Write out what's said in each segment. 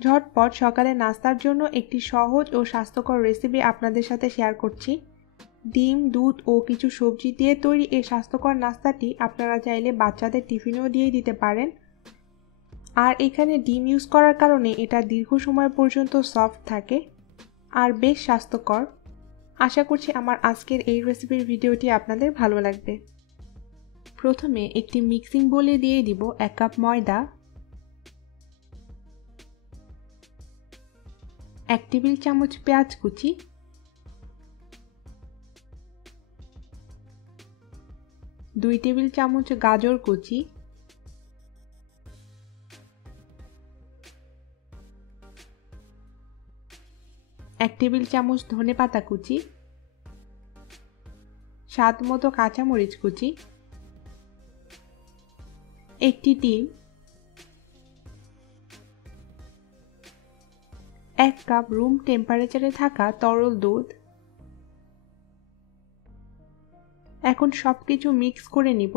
ঝটপট সকালে নাস্তার জন্য একটি সহজ ও স্বাস্থ্যকর রেসিপি আপনাদের সাথে শেয়ার করছি। ডিম, দুধ ও কিছু সবজি দিয়ে তৈরি এই স্বাস্থ্যকর নাস্তাটি আপনারা চাইলে বাচ্চাদের টিফিনেও দিয়ে দিতে পারেন। আর এখানে ডিম ইউজ করার কারণে এটা দীর্ঘ সময় পর্যন্ত সফট থাকে আর বেশ স্বাস্থ্যকর। আশা করছি আমার আজকের এই রেসিপির ভিডিওটি আপনাদের ভালো লাগবে। প্রথমে একটি মিক্সিং বোলে দিয়ে দিব 1 কাপ ময়দা, 1 টেবিল চামচ পেঁয়াজ কুচি, 2 টেবিল চামচ গাজর কুচি, 1 টেবিল চামচ ধনেপাতা কুচি, স্বাদমতো কাঁচামরিচ কুচি, একটি ডিম, 1 কাপ রুম টেম্পারেচারে থাকা তরল দুধ। এখন সবকিছু মিক্স করে নিব।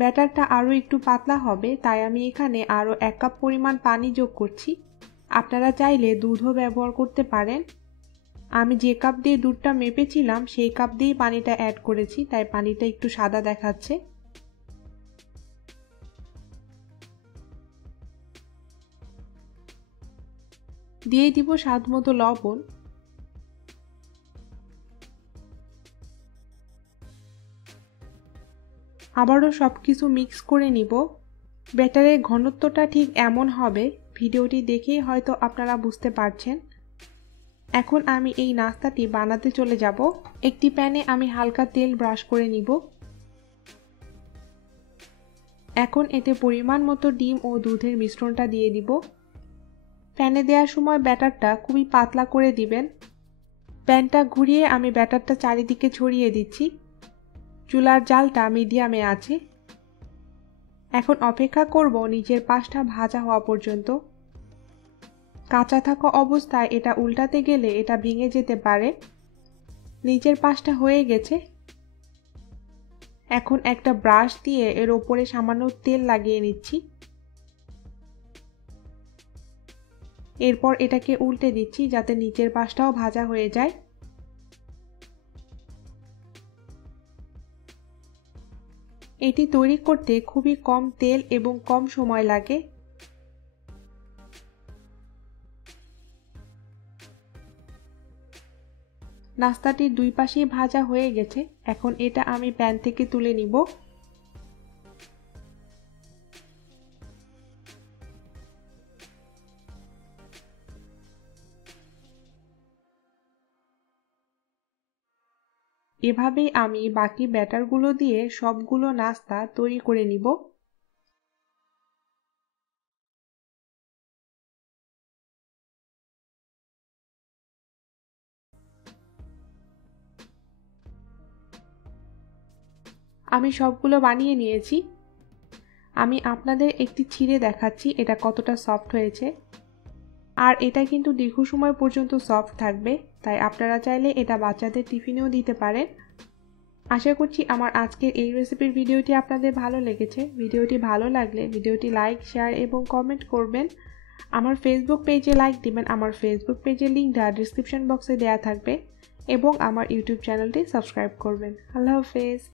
ব্যাটারটা আরও একটু পাতলা হবে, তাই আমি এখানে আরও 1 কাপ পরিমাণ পানি যোগ করছি। আপনারা চাইলে দুধও ব্যবহার করতে পারেন। আমি যে কাপ দিয়ে দুধটা মেপেছিলাম সেই কাপ দিয়েই পানিটা অ্যাড করেছি, তাই পানিটা একটু সাদা দেখাচ্ছে। দিয়ে দিব স্বাদমতো লবণ। আবারও সবকিছু মিক্স করে নিব। ব্যাটারের ঘনত্বটা ঠিক এমন হবে, ভিডিওটি দেখেই হয়তো আপনারা বুঝতে পারছেন। এখন আমি এই নাস্তাটি বানাতে চলে যাব। একটি প্যানে আমি হালকা তেল ব্রাশ করে নিব। এখন এতে পরিমাণ মতো ডিম ও দুধের মিশ্রণটা দিয়ে দিব। প্যানে দেওয়ার সময় ব্যাটারটা খুবই পাতলা করে দিবেন। প্যানটা ঘুরিয়ে আমি ব্যাটারটা চারিদিকে ছড়িয়ে দিচ্ছি। চুলার জালটা মিডিয়ামে আছে। এখন অপেক্ষা করব নিচের পাশটা ভাজা হওয়া পর্যন্ত। কাঁচা থাকা অবস্থায় এটা উল্টাতে গেলে এটা ভেঙে যেতে পারে। নিচের পাশটা হয়ে গেছে। এখন একটা ব্রাশ দিয়ে এর উপরে সামান্য তেল লাগিয়ে নিচ্ছি। এরপর এটাকে উল্টে দিচ্ছি যাতে নিচের পাশটাও ভাজা হয়ে যায়। এটি তৈরি করতে খুবই কম তেল এবং কম সময় লাগে। নাস্তাটির দুই পাশেই ভাজা হয়ে গেছে। এখন এটা আমি প্যান থেকে তুলে নিব। এভাবেই আমি বাকি ব্যাটারগুলো দিয়ে সবগুলো নাস্তা তৈরি করে নিব। আমি সবগুলো বানিয়ে নিয়েছি। আমি আপনাদের একটি ছিঁড়ে দেখাচ্ছি এটা কতটা সফট হয়েছে। আর এটা কিন্তু দীর্ঘ সময় পর্যন্ত সফট থাকবে, তাই আপনারা চাইলে এটা বাচ্চাদের টিফিনেও দিতে পারেন। আশা করছি আমার আজকের এই রেসিপির ভিডিওটি আপনাদের ভালো লেগেছে। ভিডিওটি ভালো লাগলে ভিডিওটি লাইক, শেয়ার এবং কমেন্ট করবেন। আমার ফেসবুক পেজে লাইক দিবেন। আমার ফেসবুক পেজের লিঙ্কটা ডেসক্রিপশন বক্সে দেওয়া থাকবে এবং আমার ইউটিউব চ্যানেলটি সাবস্ক্রাইব করবেন। আল্লাহ হাফেজ।